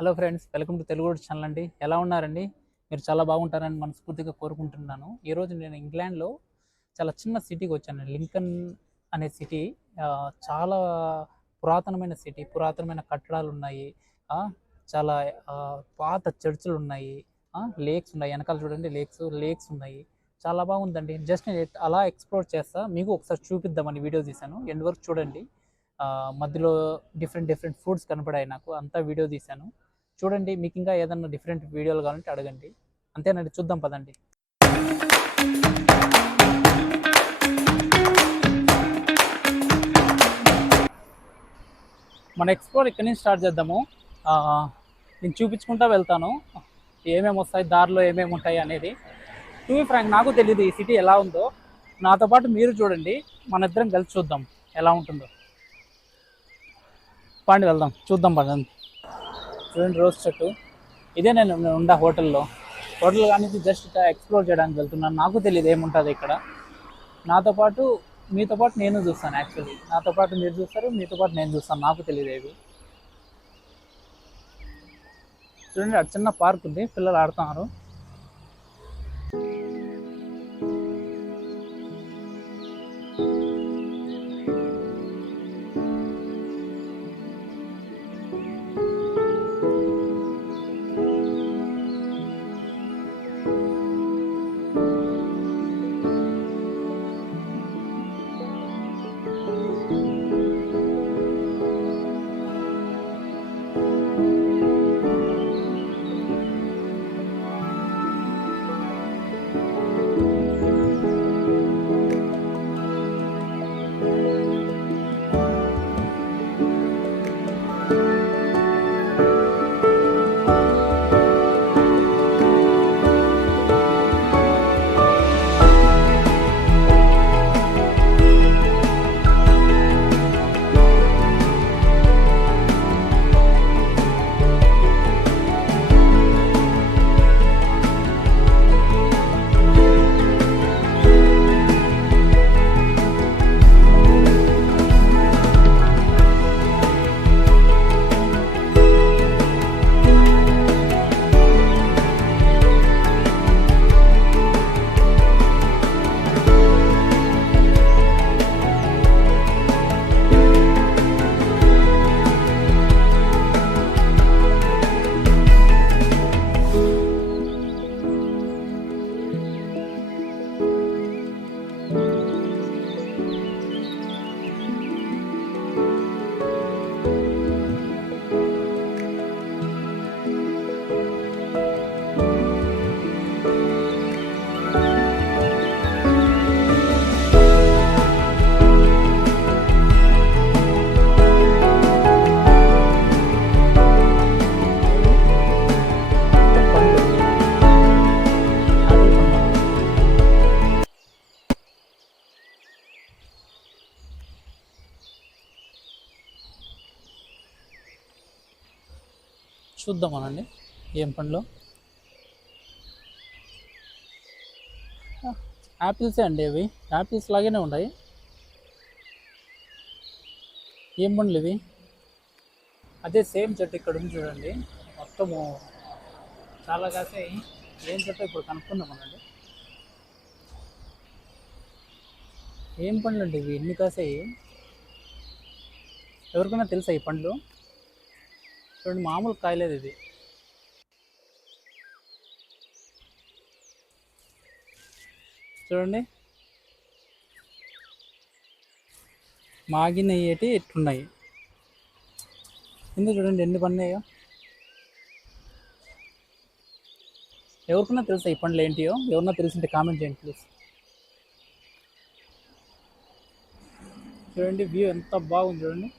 Hello friends, welcome to Telugu ఛానల్ అండి. ఎలా ఉన్నారండి? మీరు చాలా బాగుంటారని మనస్ఫూర్తిగా కోరుకుంటున్నాను. ఈరోజు నేను ఇంగ్లాండ్లో చాలా చిన్న సిటీకి వచ్చాను. లింకన్ అనే సిటీ చాలా పురాతనమైన సిటీ. పురాతనమైన కట్టడాలు ఉన్నాయి. చాలా పాత చర్చిలు ఉన్నాయి. లేక్స్ ఉన్నాయి. వెనకాల చూడండి, లేక్స్ ఉన్నాయి. చాలా బాగుందండి. జస్ట్ నేను అలా ఎక్స్ప్లోర్ చేస్తా, మీకు ఒకసారి చూపిద్దామని వీడియో తీశాను. ఎండ్ వరకు చూడండి. మధ్యలో డిఫరెంట్ ఫుడ్స్ కనపడాయి నాకు, అంతా వీడియో తీశాను. చూడండి, మీకు ఇంకా ఏదన్నా డిఫరెంట్ వీడియోలు కావాలంటే అడగండి. అంతేనండి, చూద్దాం పదండి. మన ఎక్స్ప్లోర్ ఇక్కడి నుంచి స్టార్ట్ చేద్దాము. నేను చూపించుకుంటా వెళ్తాను, ఏమేమి వస్తాయి దారిలో, ఏమేమి ఉంటాయి అనేది. టు బి ఫ్రాంక్, నాకు తెలియదు ఈ సిటీ ఎలా ఉందో. నాతో పాటు మీరు చూడండి, మన ఇద్దరం కలిసి చూద్దాం ఎలా ఉంటుందో. పాండి వెళ్దాం, చూద్దాం పదండి. చూడండి, రోజ్ చెట్టు. ఇదే నేను ఉండా హోటల్ కానీ జస్ట్ ఎక్స్ప్లోర్ చేయడానికి వెళ్తున్నాను. నాకు తెలియదు ఏముంటుంది ఇక్కడ. మీతో పాటు నేను చూస్తాను. యాక్చువల్లీ నాతో పాటు మీరు చూస్తారు, మీతో పాటు నేను చూస్తాను. నాకు తెలియదు ఏవి. చూడండి, అక్కడ చిన్న పార్క్ ఉంది, పిల్లలు ఆడుతున్నారు. చూద్దామనండి ఏం పండ్లు. యాపిల్సే అండి, అవి యాపిల్స్ లాగానే ఉన్నాయి. ఏం పండ్లు ఇవి? అదే సేమ్ చెట్టు ఇక్కడ ఉంది చూడండి, మొత్తము చాలా కాసాయి. ఏం చెట్టు ఇప్పుడు కనుక్కుందామనండి. ఏం పండ్లు అండి ఇవి, ఎన్ని కాసాయి? ఎవరికైనా తెలుసా ఈ పండ్లు? చూడండి, మామూలు కాయలేదు ఇది. చూడండి, మాగినయ్యేటి ఎట్లున్నాయి. ఎందుకు చూడండి ఎన్ని పన్నాయో. ఎవరికైనా తెలుసా ఈ పండ్లు ఏంటియో? ఎవరన్నా తెలిసింటే కామెంట్ చేయండి ప్లీజ్. చూడండి, వ్యూ ఎంత బాగుంది చూడండి.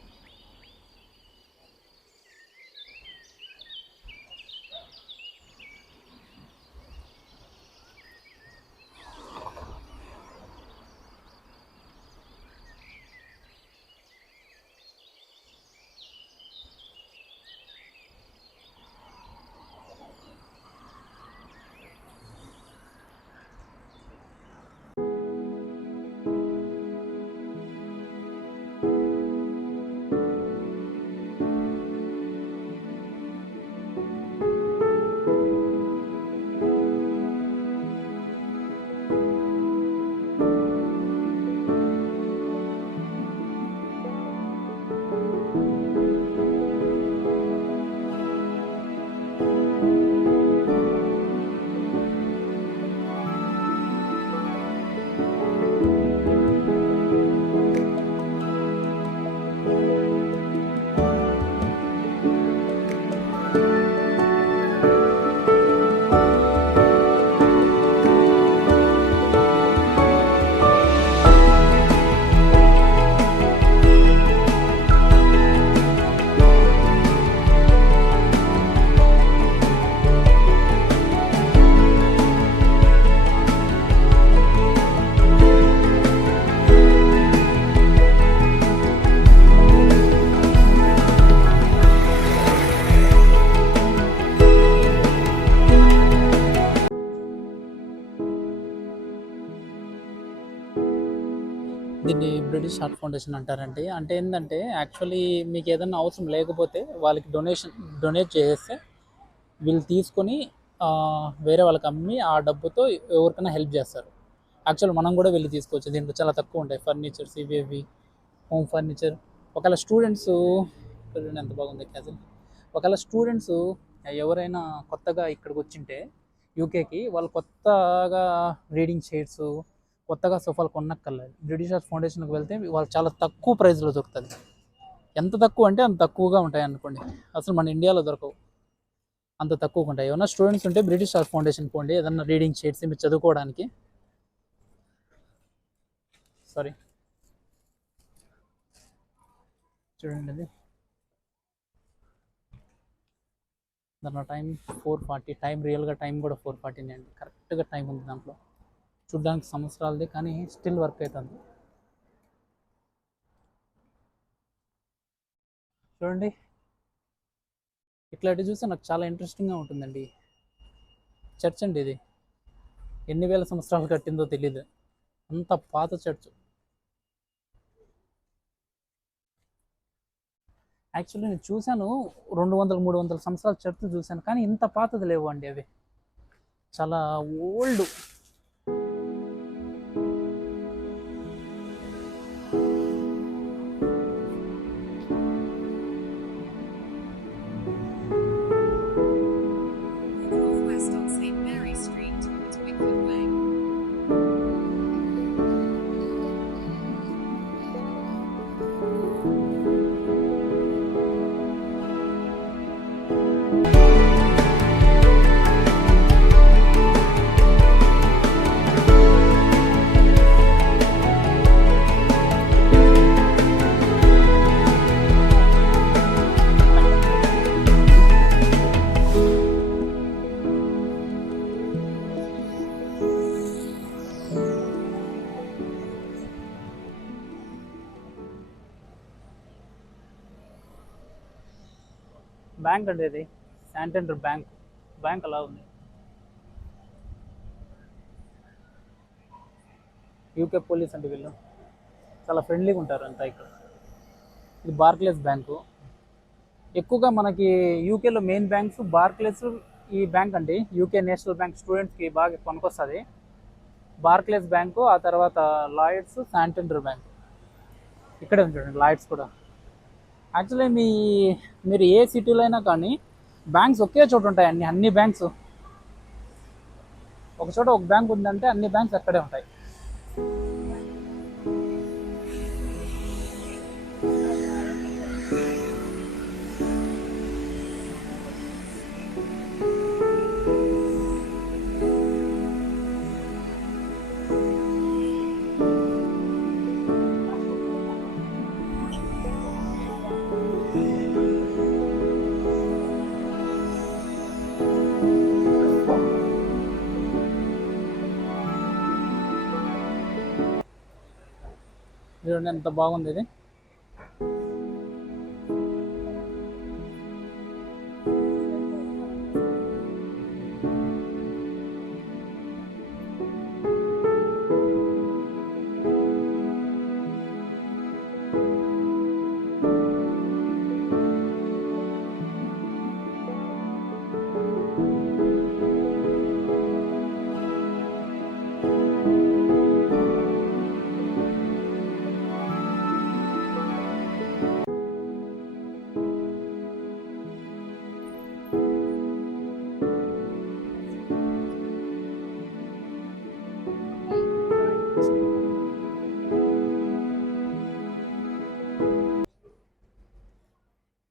బ్రిటిష్ హార్ట్ ఫౌండేషన్ అంటారండి. అంటే ఏంటంటే యాక్చువల్లీ మీకు ఏదైనా అవసరం లేకపోతే వాళ్ళకి డొనేట్ చేసేస్తే వీళ్ళు తీసుకొని వేరే వాళ్ళకి అమ్మి ఆ డబ్బుతో ఎవరికైనా హెల్ప్ చేస్తారు. యాక్చువల్ మనం కూడా వెళ్ళి తీసుకోవచ్చు. దీంట్లో చాలా తక్కువ ఉంటాయి ఫర్నిచర్స్ ఇవి హోమ్ ఫర్నిచర్. ఒకవేళ స్టూడెంట్స్ చూడండి ఎంత బాగుంది క్యాజువల్. ఒకవేళ స్టూడెంట్స్ ఎవరైనా కొత్తగా ఇక్కడికి వచ్చింటే యూకేకి వాళ్ళు కొత్తగా రీడింగ్ చైర్స్ కొత్తగా సోఫాలు కొనక్కర్లేదు. బ్రిటిషర్స్ ఫౌండేషన్కి వెళ్తే వాళ్ళు చాలా తక్కువ ప్రైస్లో దొరుకుతుంది. ఎంత తక్కువ అంటే అంత తక్కువగా ఉంటాయి అనుకోండి. అసలు మన ఇండియాలో దొరకవు, అంత తక్కువగా ఉంటాయి. ఏమైనా స్టూడెంట్స్ ఉంటే బ్రిటిష్ హార్ట్ ఫౌండేషన్ పోండి, ఏదన్నా రీడింగ్ చైర్స్ మీరు చదువుకోవడానికి. సారీ చూడండి అది దాంట్లో టైం 4:40. టైం రియల్గా టైం కూడా 4:40 అండి. కరెక్ట్గా టైం ఉంది దాంట్లో. చూడ్డానికి సంవత్సరాలది కానీ స్టిల్ వర్క్ అవుతుంది. చూడండి ఇట్లాంటివి చూస్తే నాకు చాలా ఇంట్రెస్టింగ్గా ఉంటుందండి. చర్చ్ అండి ఇది. ఎన్ని వేల సంవత్సరాలు కట్టిందో తెలీదు, అంత పాత చర్చ్. యాక్చువల్లీ నేను చూశాను 200-300 సంవత్సరాల చర్చ్ చూశాను, కానీ ఇంత పాతది లేవు అండి. అవి చాలా old. Northwest on St. Mary Street at Wickford Way. Bank అండి ఇది, శాంటెండర్ బ్యాంక్ అలా ఉంది. యూకే పోలీస్ అంటే వీళ్ళు చాలా ఫ్రెండ్లీగా ఉంటారు అంతా ఇక్కడ. ఇది బార్క్లేస్ బ్యాంకు. ఎక్కువగా మనకి యూకేలో మెయిన్ బ్యాంక్స్ బార్క్లేస్, ఈ బ్యాంక్ అండి యూకే నేషనల్ బ్యాంక్ స్టూడెంట్స్కి బాగా పనికొస్తుంది. బార్క్లేస్ బ్యాంకు, ఆ తర్వాత లాయిడ్స్, శాంటెండర్ బ్యాంక్. ఇక్కడే ఉంది లాయిడ్స్ కూడా. యాక్చువల్లీ మీరు ఏ సిటీలో అయినా కానీ బ్యాంక్స్ ఒకే చోట ఉంటాయి. అన్ని బ్యాంక్స్ ఒక చోట ఒక బ్యాంక్ ఉందంటే అన్ని బ్యాంక్స్ అక్కడే ఉంటాయి. చూడండి ఎంత బాగుంది ఇది.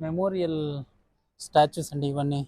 మెమోరియల్ స్టాచ్యూస్ అండి ఇవన్నీ.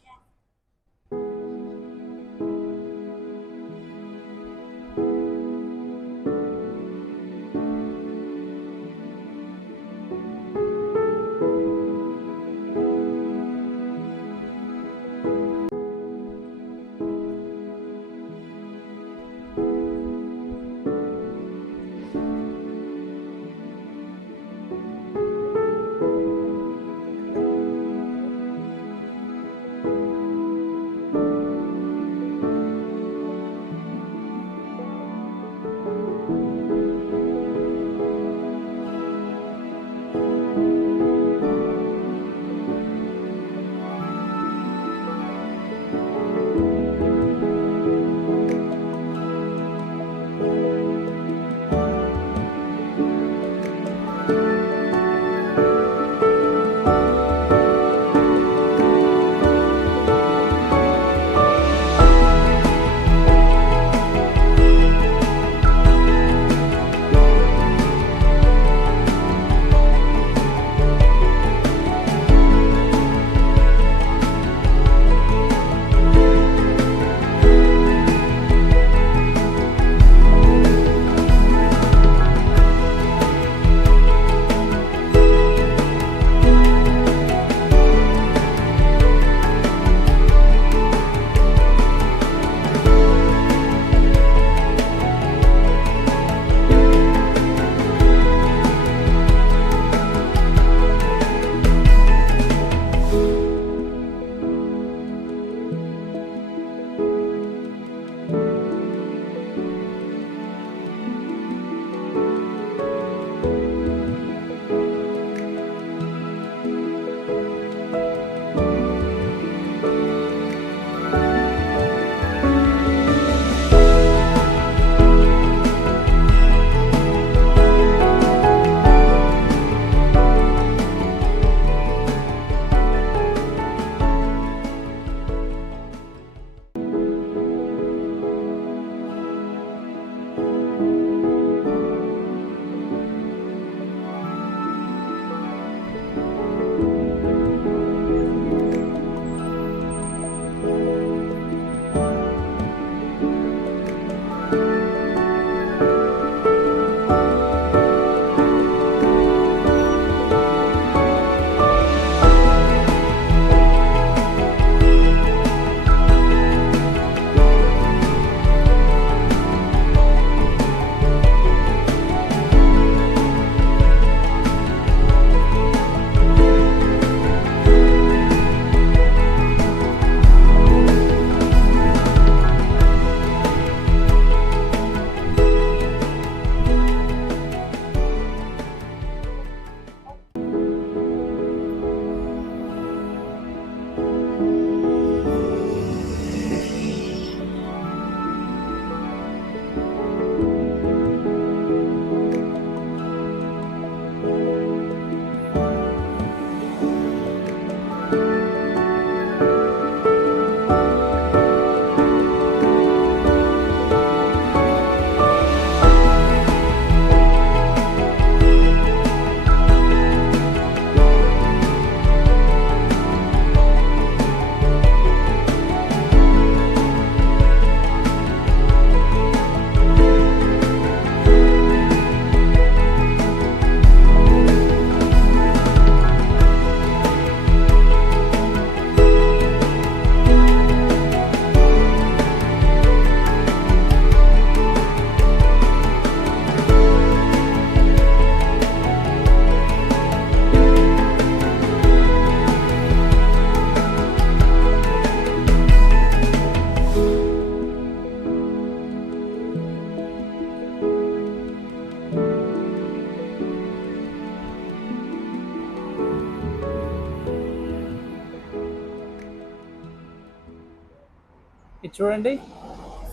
ఇది చూడండి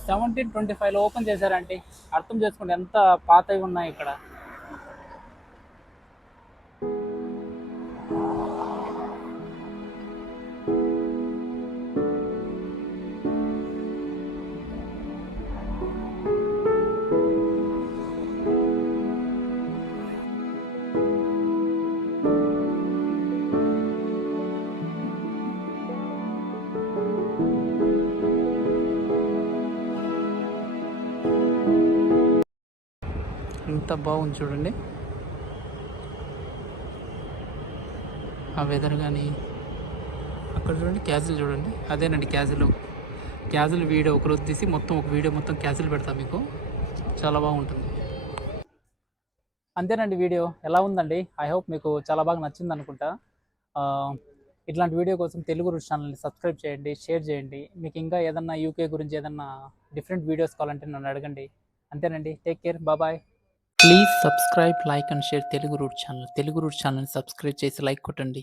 1725లో ఓపెన్ చేశారండి. అర్థం చేసుకోండి ఎంత పాతవి ఉన్నాయి ఇక్కడ. ఎంత బాగుంది చూడండి ఆ వెదర్ కానీ. అక్కడ చూడండి క్యాజువల్ చూడండి, అదేనండి క్యాజువల్ వీడియో ఒకరోజు తీసి మొత్తం ఒక వీడియో మొత్తం క్యాజువల్ పెడతాం మీకు, చాలా బాగుంటుంది. అంతేనండి వీడియో. ఎలా ఉందండి? ఐ హోప్ మీకు చాలా బాగా నచ్చింది అనుకుంటా. ఆ, ఇట్లాంటి వీడియో కోసం తెలుగు రూట్స్ ఛానల్ని సబ్స్క్రైబ్ చేయండి, షేర్ చేయండి. మీకు ఇంకా ఏదన్నా యూకే గురించి ఏదన్నా డిఫరెంట్ వీడియోస్ కావాలంటే నన్ను అడగండి. అంతేనండి, take care, bye. Please subscribe, like and share Telugu roots ఛానల్ని సబ్స్క్రైబ్ చేసి లైక్ కొట్టండి.